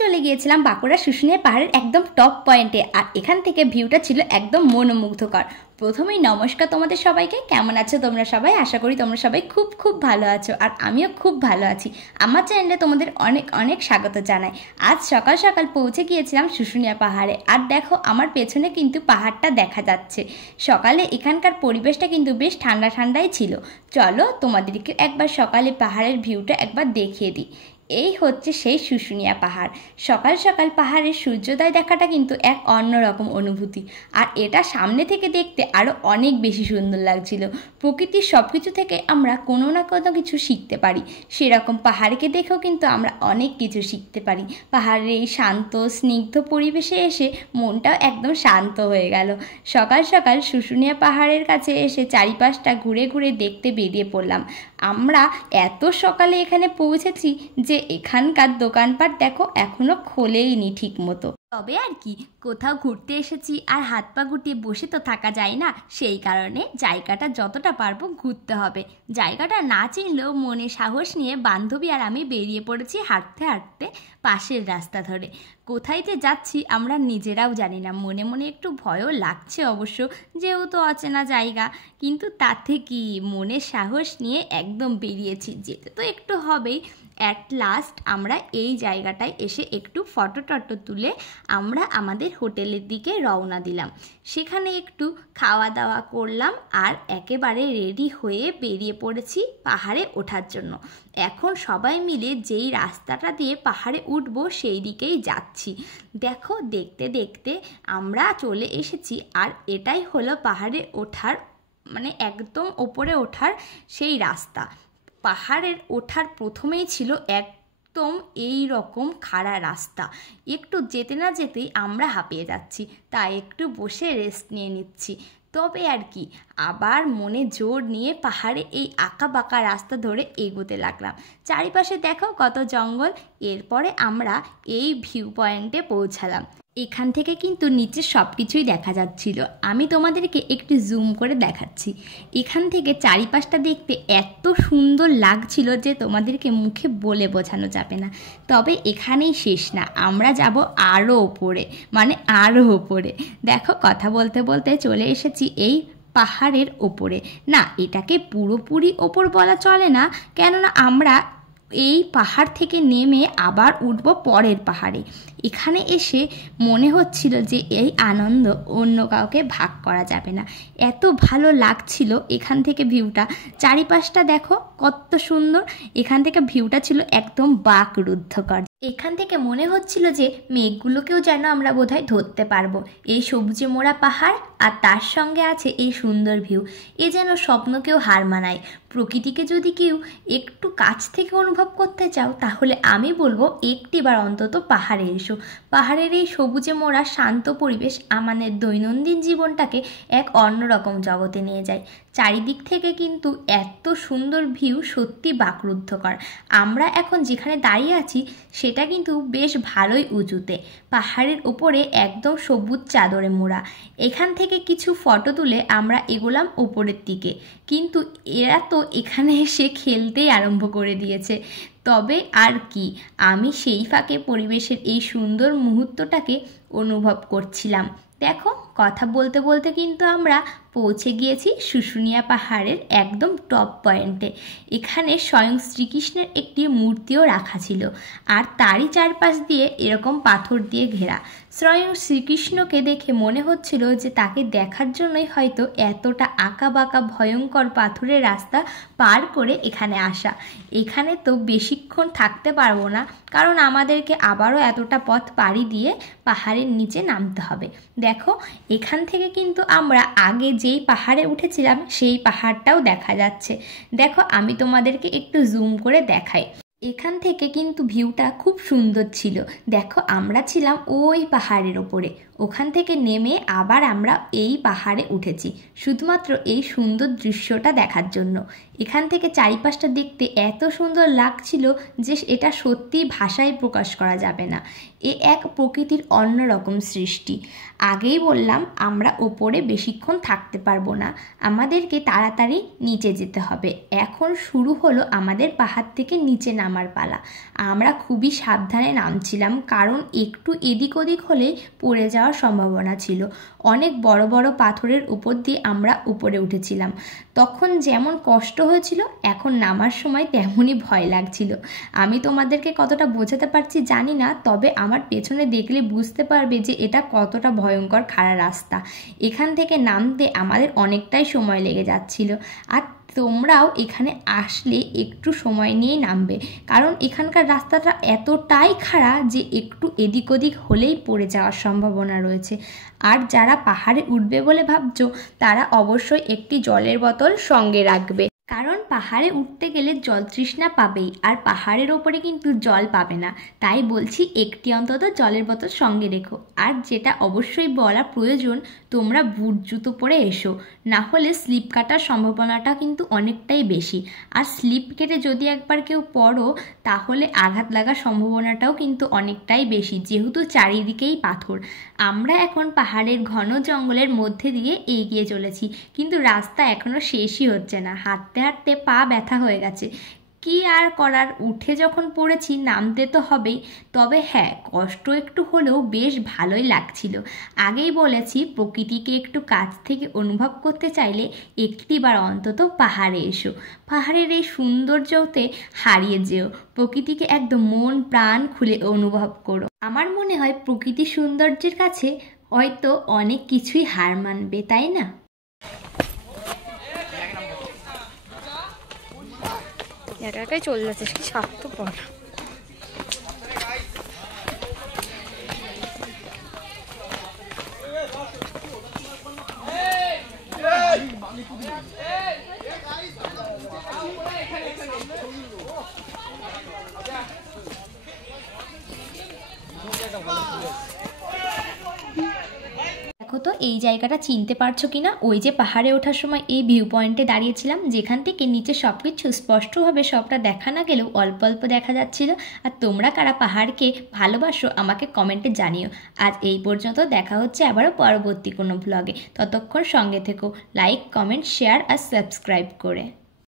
চলে গিয়েছিলাম বাঁকুড়া শুশুনিয়া পাহাড়ের একদম টপ পয়েন্টে। আর এখান থেকে ভিউটা ছিল একদম মনোমুগ্ধকর। প্রথমেই নমস্কার তোমাদের সবাইকে, কেমন আছো তোমরা সবাই? আশা করি তোমরা সবাই খুব খুব ভালো আছো, আর আমিও খুব ভালো আছি। আমার চ্যানেলে তোমাদের অনেক অনেক স্বাগত জানাই। আজ সকাল সকাল পৌঁছে গিয়েছিলাম শুশুনিয়া পাহাড়ে। আর দেখো আমার পেছনে কিন্তু পাহাড়টা দেখা যাচ্ছে। সকালে এখানকার পরিবেশটা কিন্তু বেশ ঠান্ডা ঠান্ডাই ছিল। চলো তোমাদেরকে একবার সকালে পাহাড়ের ভিউটা একবার দেখিয়ে দিই। এই হচ্ছে সেই শুশুনিয়া পাহাড়। সকাল সকাল পাহাড়ের সূর্যোদয় দেখাটা কিন্তু এক অন্যরকম অনুভূতি। আর এটা সামনে থেকে দেখতে আরও অনেক বেশি সুন্দর লাগছিল। প্রকৃতির সব কিছু থেকে আমরা কোনো না কোনো কিছু শিখতে পারি, সেরকম পাহাড়কে দেখেও কিন্তু আমরা অনেক কিছু শিখতে পারি। পাহাড়ের এই শান্ত স্নিগ্ধ পরিবেশে এসে মনটাও একদম শান্ত হয়ে গেল। সকাল সকাল শুশুনিয়া পাহাড়ের কাছে এসে চারিপাশটা ঘুরে ঘুরে দেখতে বেরিয়ে পড়লাম। আমরা এত সকালে এখানে পৌঁছেছি যে এখানকার দোকানপাট দেখো এখনো খোলেইনি ঠিক মতো। তবে আর কি, কোথাও ঘুরতে এসেছি আর হাত পা গুটিয়ে বসে তো থাকা যায় না, সেই কারণে জায়গাটা যতটা পারবো ঘুরতে হবে। জায়গাটা না চিনলেও মনে সাহস নিয়ে বান্ধবী আর আমি বেরিয়ে পড়েছি হাঁটতে হাঁটতে পাশের রাস্তা ধরে। কোথায় যে যাচ্ছি আমরা নিজেরাও জানি না। মনে মনে একটু ভয়ও লাগছে অবশ্য, যেহেতু অচেনা জায়গা, কিন্তু তাতে কি, মনে সাহস নিয়ে একদম বেরিয়েছি। যেতে তো একটু হবেই। অ্যাট লাস্ট আমরা এই জায়গাটায় এসে একটু ফটো টটো তুলে আমরা আমাদের হোটেলের দিকে রওনা দিলাম। সেখানে একটু খাওয়া দাওয়া করলাম আর একেবারে রেডি হয়ে বেরিয়ে পড়েছি পাহাড়ে ওঠার জন্য। এখন সবাই মিলে যেই রাস্তাটা দিয়ে পাহাড়ে উঠবো সেই দিকেই যাচ্ছি। দেখো দেখতে দেখতে আমরা চলে এসেছি। আর এটাই হলো পাহাড়ে ওঠার মানে একদম ওপরে ওঠার সেই রাস্তা। পাহাড়ের ওঠার প্রথমেই ছিল একদম এই রকম খাড়া রাস্তা। একটু যেতে না যেতেই আমরা হাঁপিয়ে যাচ্ছি, তাই একটু বসে রেস্ট নিয়ে নিচ্ছি। তবে আর কি, আবার মনে জোর নিয়ে পাহাড়ে এই আঁকা বাঁকা রাস্তা ধরে এগোতে লাগলাম। চারিপাশে দেখো কত জঙ্গল। এরপরে আমরা এই ভিউ পয়েন্টে পৌঁছালাম। এখান থেকে কিন্তু নিচে সব কিছুই দেখা যাচ্ছিল। আমি তোমাদেরকে একটু জুম করে দেখাচ্ছি। এখান থেকে চারিপাশটা দেখতে এত সুন্দর লাগছিল যে তোমাদেরকে মুখে বলে বোঝানো যাবে না। তবে এখানেই শেষ না, আমরা যাব আরও ওপরে, মানে আরও ওপরে। দেখো কথা বলতে বলতে চলে এসেছি এই পাহাড়ের ওপরে। না, এটাকে পুরোপুরি ওপর বলা চলে না, কেননা আমরা এই পাহাড় থেকে নেমে আবার উঠব পরের পাহাড়ে। এখানে এসে মনে হচ্ছিল যে এই আনন্দ অন্য কাউকে ভাগ করা যাবে না। এত ভালো লাগছিল এখান থেকে ভিউটা। চারিপাশটা দেখো কত সুন্দর। এখান থেকে ভিউটা ছিল একদম বাকরুদ্ধকর। এখান থেকে মনে হচ্ছিল যে মেঘগুলোকেও যেন আমরা বোধহয় ধরতে পারবো। এই সবুজে মোড়া পাহাড় আর তার সঙ্গে আছে এই সুন্দর ভিউ, এ যেন স্বপ্নকেও হার মানায়। প্রকৃতিকে যদি কেউ একটু কাছ থেকে অনুভব করতে চাও, তাহলে আমি বলবো একটিবার অন্তত পাহাড়ে এসো। পাহাড়ের এই সবুজে মোড়া শান্ত পরিবেশ আমাদের দৈনন্দিন জীবনটাকে এক অন্যরকম জগতে নিয়ে যায়। চারিদিক থেকে কিন্তু এত সুন্দর ভিউ, সত্যি বাকরুদ্ধকর। আমরা এখন যেখানে দাঁড়িয়ে আছি সেটা কিন্তু বেশ ভালোই উঁচুতে, পাহাড়ের উপরে একদম সবুজ চাদরে মোড়া। এখান থেকে কিছু ফটো তুলে আমরা এগোলাম উপরের দিকে। কিন্তু এরা তো এখানে এসে খেলতেই আরম্ভ করে দিয়েছে। তবে আর কি, আমি সেই ফাঁকে পরিবেশের এই সুন্দর মুহূর্তটাকে অনুভব করছিলাম। দেখো কথা বলতে বলতে কিন্তু আমরা পৌঁছে গিয়েছি শুশুনিয়া পাহাড়ের একদম টপ পয়েন্টে। এখানে স্বয়ং শ্রীকৃষ্ণের একটি মূর্তিও রাখা ছিল, আর তারই চারপাশ দিয়ে এরকম পাথর দিয়ে ঘেরা। স্বয়ং শ্রীকৃষ্ণকে দেখে মনে হচ্ছিল যে তাকে দেখার জন্যই হয়তো এতটা আঁকা বাঁকা ভয়ঙ্কর পাথরের রাস্তা পার করে এখানে আসা। এখানে তো বেশিক্ষণ থাকতে পারবো না, কারণ আমাদেরকে আবারও এতটা পথ পাড়ি দিয়ে পাহাড়ের নিচে নামতে হবে। দেখো এখান থেকে কিন্তু আমরা আগে যেই পাহাড়ে উঠেছিলাম সেই পাহাড়টাও দেখা যাচ্ছে। দেখো আমি তোমাদেরকে একটু জুম করে দেখাই। এখান থেকে কিন্তু ভিউটা খুব সুন্দর ছিল। দেখো আমরা ছিলাম ওই পাহাড়ের ওপরে, ওখান থেকে নেমে আবার আমরা এই পাহাড়ে উঠেছি শুধুমাত্র এই সুন্দর দৃশ্যটা দেখার জন্য। এখান থেকে চারিপাশটা দেখতে এত সুন্দর লাগছিল যে এটা সত্যিই ভাষায় প্রকাশ করা যাবে না। এ এক প্রকৃতির অন্যরকম সৃষ্টি। আগেই বললাম আমরা ওপরে বেশিক্ষণ থাকতে পারবো না, আমাদেরকে তাড়াতাড়ি নিচে যেতে হবে। এখন শুরু হলো আমাদের পাহাড় থেকে নিচে নামার পালা। আমরা খুবই সাবধানে নামছিলাম, কারণ একটু এদিক ওদিক হলেই পড়ে যাওয়ার সম্ভাবনা ছিল। অনেক বড় বড় পাথরের উপর দিয়ে আমরা উপরে উঠেছিলাম। তখন যেমন কষ্ট হয়েছিল, এখন নামার সময় তেমনই ভয় লাগছিল। আমি তোমাদেরকে কতটা বোঝাতে পারছি জানি না, তবে আমার পেছনে দেখলে বুঝতে পারবে যে এটা কতটা ভয়ঙ্কর খাড়া রাস্তা। এখান থেকে নামতে আমাদের অনেকটাই সময় লেগে যাচ্ছিল। আর তোমরাও এখানে আসলে একটু সময় নিয়েই নামবে, কারণ এখানকার রাস্তাটা এতটাই খাড়া যে একটু এদিক ওদিক হলেই পড়ে যাওয়ার সম্ভাবনা রয়েছে। আর যারা পাহাড়ে উঠবে বলে ভাবছো, তারা অবশ্যই একটি জলের বোতল সঙ্গে রাখবে, কারণ পাহাড়ে উঠতে গেলে জল তৃষ্ণা পাবেই, আর পাহাড়ের ওপরে কিন্তু জল পাবে না। তাই বলছি একটি অন্তত জলের বোতল সঙ্গে রেখো। আর যেটা অবশ্যই বলা প্রয়োজন, তোমরা বুট জুতো পরে এসো, না হলে স্লিপ কাটার সম্ভাবনাটা কিন্তু অনেকটাই বেশি। আর স্লিপ কেটে যদি একবার কেউ পড়ো, তাহলে আঘাত লাগার সম্ভাবনাটাও কিন্তু অনেকটাই বেশি, যেহেতু চারিদিকেই পাথর। আমরা এখন পাহাড়ের ঘন জঙ্গলের মধ্যে দিয়ে এগিয়ে চলেছি, কিন্তু রাস্তা এখনও শেষই হচ্ছে না। হাঁটতে হাঁটতে পা ব্যথা হয়ে গেছে। কি আর করার, উঠে যখন পড়েছি নামতে তো হবেই। তবে হ্যাঁ, কষ্ট একটু হলেও বেশ ভালোই লাগছিল। আগেই বলেছি, প্রকৃতিকে একটু কাছ থেকে অনুভব করতে চাইলে একটিবার অন্তত পাহাড়ে এসো। পাহাড়ের এই সৌন্দর্যতে হারিয়ে যেও, প্রকৃতিকে একদম মন প্রাণ খুলে অনুভব করো। আমার মনে হয় প্রকৃতির সৌন্দর্যের কাছে হয়তো অনেক কিছুই হার মানবে, তাই না? একা একাই চলে যাচ্ছে, কি স্বার্থপর। দেখো তো এই জায়গাটা চিনতে পারছো কিনা? ওই যে পাহাড়ে ওঠার সময় এই ভিউ পয়েন্টে দাঁড়িয়েছিলাম, যেখান থেকে নিচে সব কিছু স্পষ্টভাবে সবটা দেখা না গেলেও অল্প অল্প দেখা যাচ্ছিল। আর তোমরা কারা পাহাড়কে ভালোবাসো আমাকে কমেন্টে জানিও। আজ এই পর্যন্ত, দেখা হচ্ছে আবারও পরবর্তী কোনো ব্লগে। ততক্ষণ সঙ্গে থেকো, লাইক, কমেন্ট, শেয়ার আর সাবস্ক্রাইব করে।